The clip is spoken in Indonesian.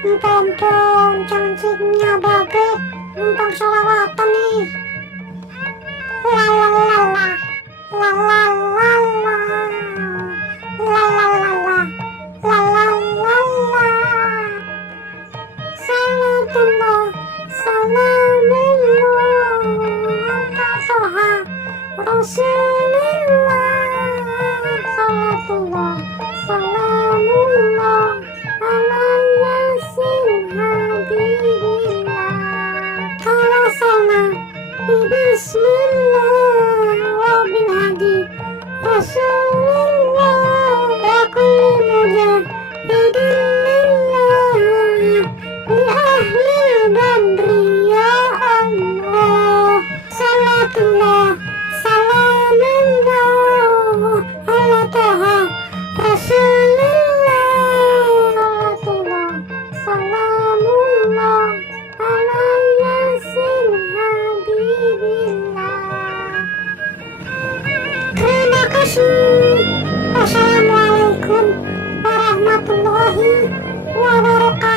Ampun, cantiknya babe, numpang sholawatan nih. La la la la, la la la la, la la la la, la la la la. Salatullah, salamullah, ala toha Rasulillah. Salatullah, salamullah, ala yasin habibillah. Kalau sama bismillah wa bil hadi Rasulillah wa kulli mujahidillah li ahli badri ya Allah. Salatullah, salamullah, ala toha Rasulillah. Salatullah, salamullah, ala yasin habibillah. Terima kasih. Wassalamualaikum warahmatullahi wabarakatuh.